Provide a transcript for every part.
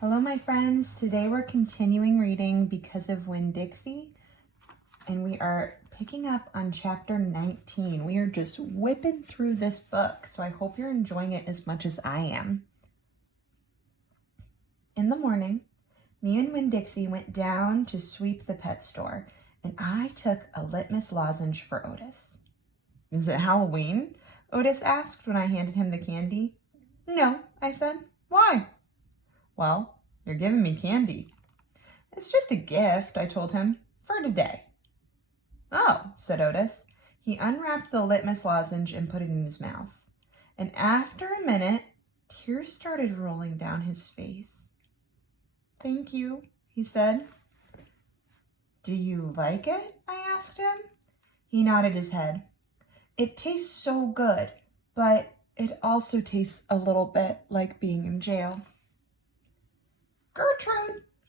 Hello, my friends. Today we're continuing reading Because of Winn-Dixie, and we are picking up on chapter 19. We are just whipping through this book, so I hope you're enjoying it as much as I am. In the morning, me and Winn-Dixie went down to sweep the pet store, and I took a litmus lozenge for Otis. "Is it Halloween?" Otis asked when I handed him the candy. "No," I said. "Why?" "Well, you're giving me candy." "It's just a gift," I told him, "for today." "Oh," said Otis. He unwrapped the litmus lozenge and put it in his mouth. And after a minute, tears started rolling down his face. "Thank you," he said. "Do you like it?" I asked him. He nodded his head. "It tastes so good, but it also tastes a little bit like being in jail."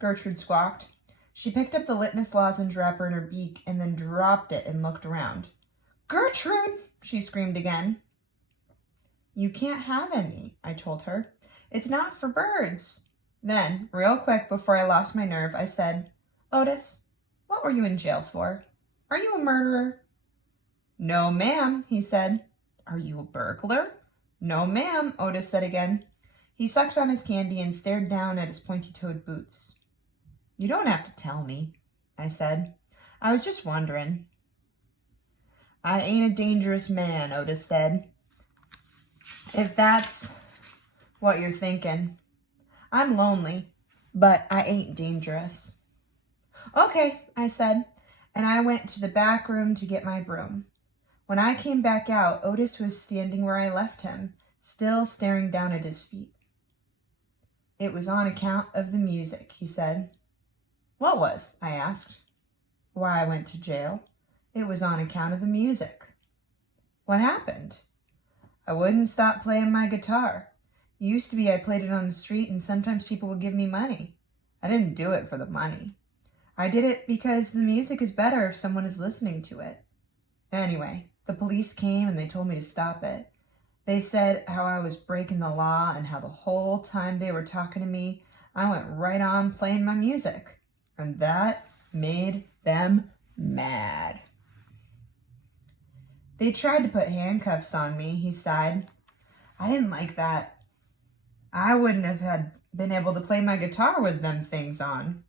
Gertrude squawked. She picked up the litmus lozenge wrapper in her beak and then dropped it and looked around. "Gertrude!" she screamed again. "You can't have any," I told her. "It's not for birds." Then, real quick before I lost my nerve, I said, "Otis, what were you in jail for? Are you a murderer?" "No, ma'am," he said. "Are you a burglar?" "No, ma'am," Otis said again. He sucked on his candy and stared down at his pointy-toed boots. "You don't have to tell me," I said. "I was just wondering." "I ain't a dangerous man," Otis said. "If that's what you're thinking. I'm lonely, but I ain't dangerous." "Okay," I said, and I went to the back room to get my broom. When I came back out, Otis was standing where I left him, still staring down at his feet. "It was on account of the music," he said. "What was?" I asked. "Why I went to jail. It was on account of the music." "What happened?" "I wouldn't stop playing my guitar. It used to be I played it on the street and sometimes people would give me money. I didn't do it for the money. I did it because the music is better if someone is listening to it. Anyway, the police came and they told me to stop it. They said how I was breaking the law and how the whole time they were talking to me, I went right on playing my music. And that made them mad." "They tried to put handcuffs on me," he sighed. "I didn't like that. I wouldn't have been able to play my guitar with them things on."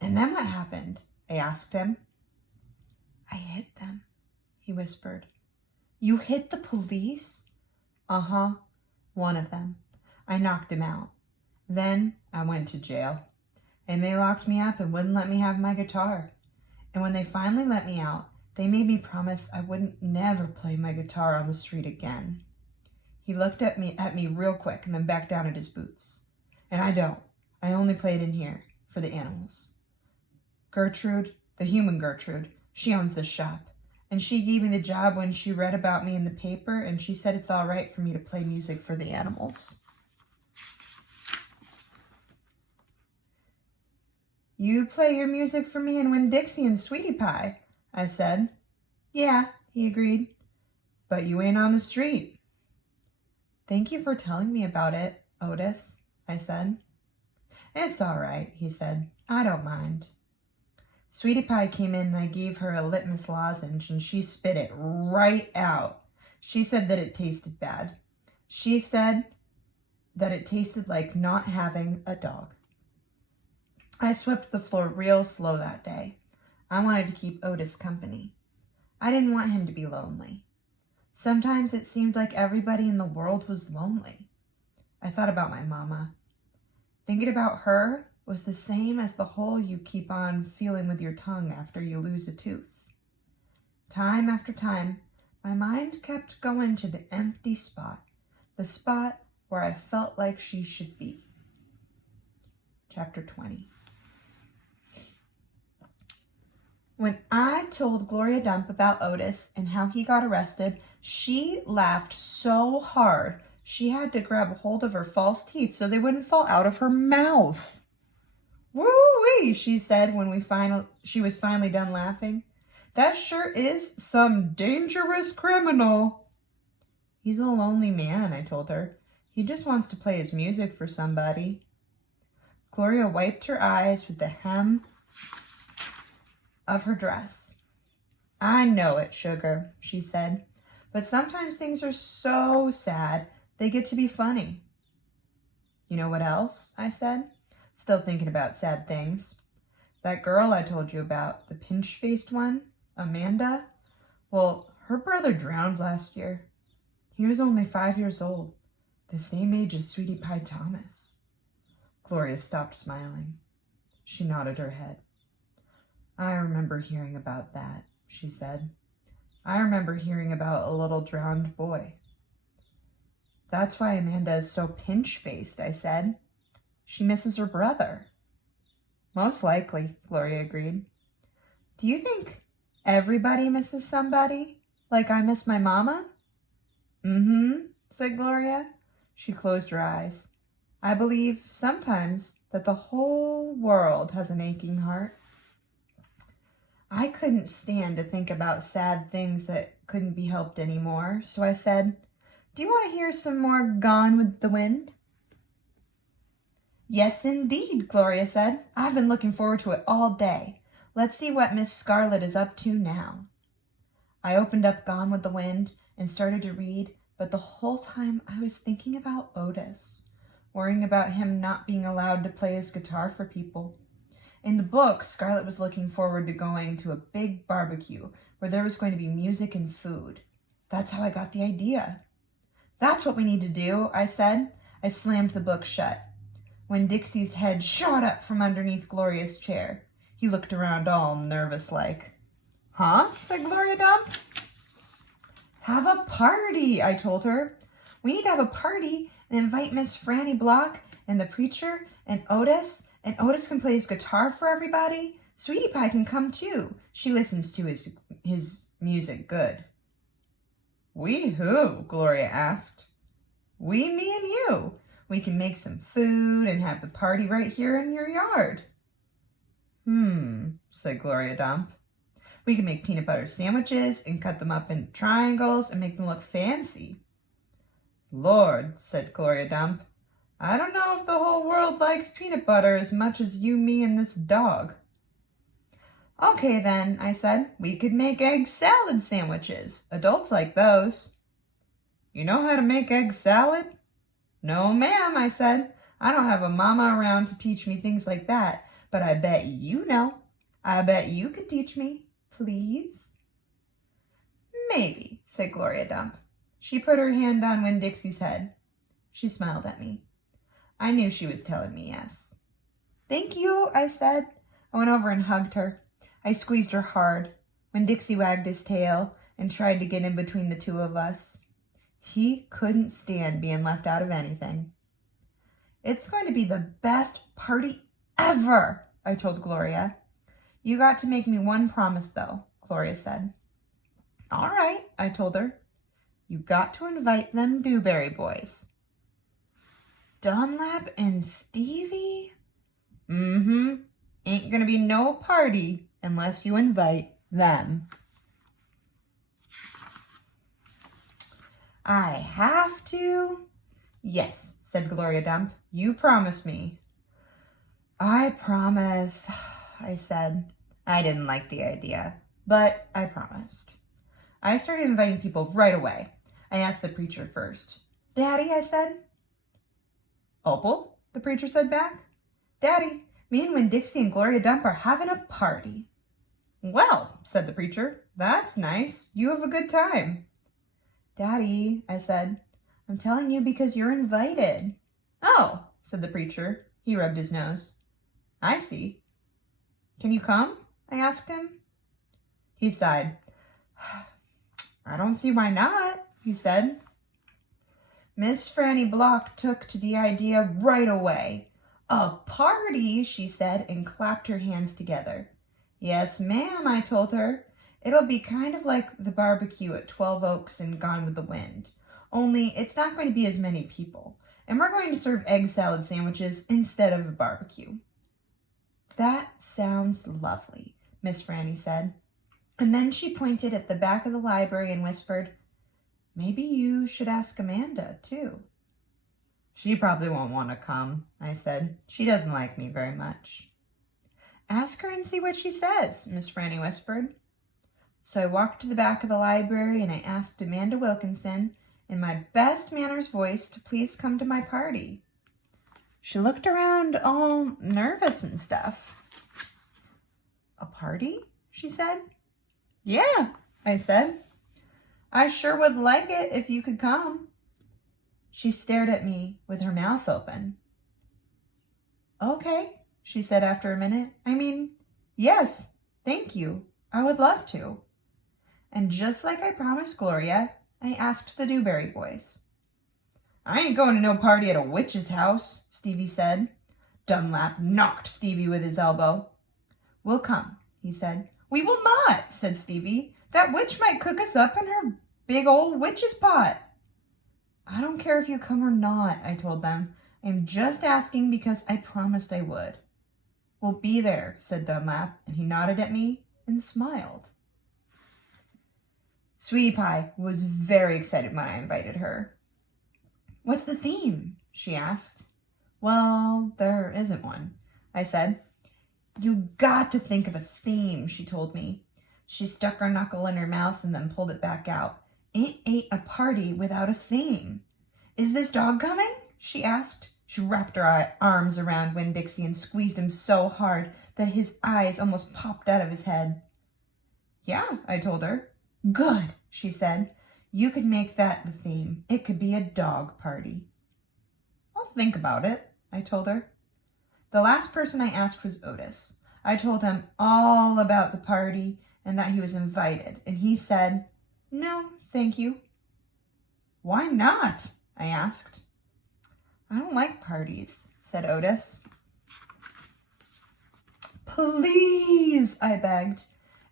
"And then what happened?" I asked him. "I hit them," he whispered. "You hit the police?" "Uh-huh, one of them. I knocked him out. Then I went to jail, and they locked me up and wouldn't let me have my guitar. And when they finally let me out, they made me promise I wouldn't never play my guitar on the street again." He looked at me real quick and then back down at his boots. "And I don't. I only play it in here for the animals. Gertrude, the human Gertrude, she owns this shop. And she gave me the job when she read about me in the paper, and she said it's all right for me to play music for the animals." "You play your music for me and Winn-Dixie and Sweetie Pie," I said. "Yeah," he agreed. "But you ain't on the street." "Thank you for telling me about it, Otis," I said. "It's all right," he said. "I don't mind." Sweetie Pie came in and I gave her a litmus lozenge and she spit it right out. She said that it tasted bad. She said that it tasted like not having a dog. I swept the floor real slow that day. I wanted to keep Otis company. I didn't want him to be lonely. Sometimes it seemed like everybody in the world was lonely. I thought about my mama. Thinking about her was the same as the hole you keep on feeling with your tongue after you lose a tooth. Time after time, my mind kept going to the empty spot, the spot where I felt like she should be. Chapter 20. When I told Gloria Dump about Otis and how he got arrested, she laughed so hard she had to grab a hold of her false teeth so they wouldn't fall out of her mouth. "Woo-wee," she said when she was finally done laughing. "That sure is some dangerous criminal." "He's a lonely man," I told her. "He just wants to play his music for somebody." Gloria wiped her eyes with the hem of her dress. I know it, sugar, she said, but sometimes things are so sad, they get to be funny. You know what else? I said, still thinking about sad things. That girl I told you about, the pinch-faced one, Amanda, well, her brother drowned last year. He was only 5 years old, the same age as Sweetie Pie Thomas. Gloria stopped smiling. She nodded her head. I remember hearing about that, she said. I remember hearing about a little drowned boy. That's why Amanda is so pinch-faced, I said. She misses her brother. Most likely, Gloria agreed. Do you think everybody misses somebody? Like I miss my mama? Mm-hmm, said Gloria. She closed her eyes. I believe sometimes that the whole world has an aching heart. I couldn't stand to think about sad things that couldn't be helped anymore, so I said, do you want to hear some more Gone with the Wind? Yes, indeed, Gloria said. I've been looking forward to it all day. Let's see what Miss Scarlet is up to now. I opened up Gone with the Wind and started to read, but the whole time I was thinking about Otis, worrying about him not being allowed to play his guitar for people. In the book, Scarlet was looking forward to going to a big barbecue where there was going to be music and food. That's how I got the idea. That's what we need to do, I said. I slammed the book shut. Winn-Dixie's head shot up from underneath Gloria's chair. He looked around all nervous-like. Huh? Said Gloria Dump. Have a party, I told her. We need to have a party and invite Miss Franny Block and the preacher and Otis can play his guitar for everybody. Sweetie Pie can come too. She listens to his music good. We who? Gloria asked. We, me, and you. We can make some food and have the party right here in your yard. Said Gloria Dump. We can make peanut butter sandwiches and cut them up into triangles and make them look fancy. Lord, said Gloria Dump, I don't know if the whole world likes peanut butter as much as you, me, and this dog. Okay then, I said, we could make egg salad sandwiches. Adults like those. You know how to make egg salad? No, ma'am, I said. I don't have a mama around to teach me things like that, but I bet you know. I bet you could teach me, please. Maybe, said Gloria Dump. She put her hand on Winn-Dixie's head. She smiled at me. I knew she was telling me yes. Thank you, I said. I went over and hugged her. I squeezed her hard. Winn-Dixie wagged his tail and tried to get in between the two of us. He couldn't stand being left out of anything. It's going to be the best party ever, I told Gloria. You got to make me one promise, though, Gloria said. All right, I told her. You got to invite them Dewberry boys. Dunlap and Stevie? Ain't gonna be no party unless you invite them. I have to? Yes, said Gloria Dump. You promise me. I promise, I said. I didn't like the idea, but I promised. I started inviting people right away. I asked the preacher first. Daddy, I said. Opal, the preacher said back. Daddy, me and Winn-Dixie and Gloria Dump are having a party. Well, said the preacher, that's nice. You have a good time. Daddy, I said, I'm telling you because you're invited. Oh, said the preacher. He rubbed his nose. I see. Can you come? I asked him. He sighed. I don't see why not, he said. Miss Franny Block took to the idea right away. A party, she said, and clapped her hands together. Yes, ma'am, I told her. It'll be kind of like the barbecue at 12 Oaks and Gone with the Wind. Only it's not going to be as many people. And we're going to serve egg salad sandwiches instead of a barbecue. That sounds lovely, Miss Franny said. And then she pointed at the back of the library and whispered, maybe you should ask Amanda, too. She probably won't want to come, I said. She doesn't like me very much. Ask her and see what she says, Miss Franny whispered. So I walked to the back of the library and I asked Amanda Wilkinson in my best manners voice to please come to my party. She looked around all nervous and stuff. A party? She said. Yeah, I said. I sure would like it if you could come. She stared at me with her mouth open. Okay, she said after a minute. Yes, thank you. I would love to. And just like I promised Gloria, I asked the Dewberry boys. I ain't going to no party at a witch's house, Stevie said. Dunlap knocked Stevie with his elbow. We'll come, he said. We will not, said Stevie. That witch might cook us up in her big old witch's pot. I don't care if you come or not, I told them. I'm just asking because I promised I would. We'll be there, said Dunlap, and he nodded at me and smiled. Sweetie Pie was very excited when I invited her. What's the theme? She asked. Well, there isn't one, I said. You got to think of a theme, she told me. She stuck her knuckle in her mouth and then pulled it back out. It ain't a party without a theme. Is this dog coming? She asked. She wrapped her arms around Winn-Dixie and squeezed him so hard that his eyes almost popped out of his head. Yeah, I told her. Good, she said. You could make that the theme. It could be a dog party. I'll think about it, I told her. The last person I asked was Otis. I told him all about the party and that he was invited, and he said, No, thank you. Why not? I asked. I don't like parties, said Otis. Please, I begged.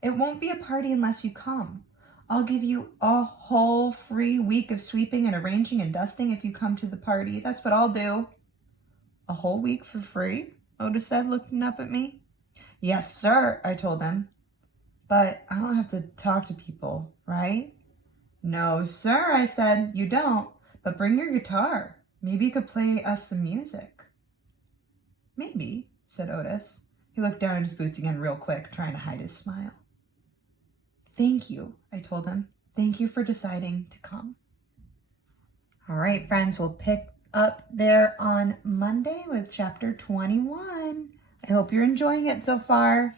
It won't be a party unless you come. I'll give you a whole free week of sweeping and arranging and dusting if you come to the party. That's what I'll do. A whole week for free? Otis said, looking up at me. Yes, sir, I told him. But I don't have to talk to people, right? No, sir, I said, you don't. But bring your guitar. Maybe you could play us some music. Maybe, said Otis. He looked down at his boots again real quick, trying to hide his smile. Thank you, I told him. Thank you for deciding to come. All right, friends, we'll pick up there on Monday with chapter 21. I hope you're enjoying it so far.